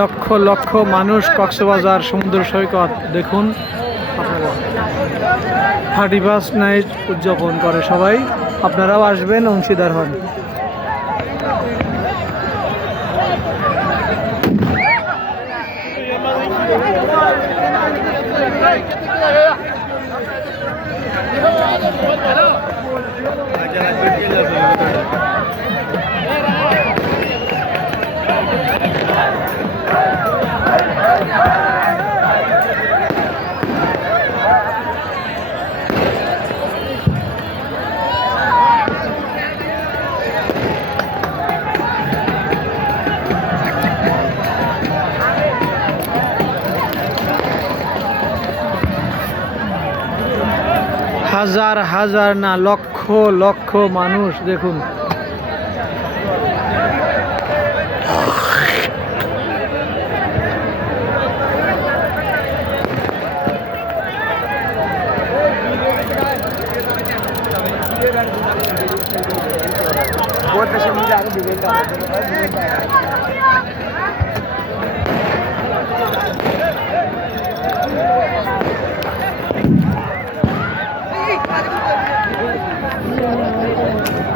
লক্ষ লক্ষ মানুষ কক্সবাজার সমুদ্র সৈকত। দেখুন থার্টি ফার্স্ট নাইট উদযাপন করে সবাই। আপনারাও আসবেন, অংশীদার হন। হাজার হাজার না লক্ষ লক্ষ মানুষ দেখুন।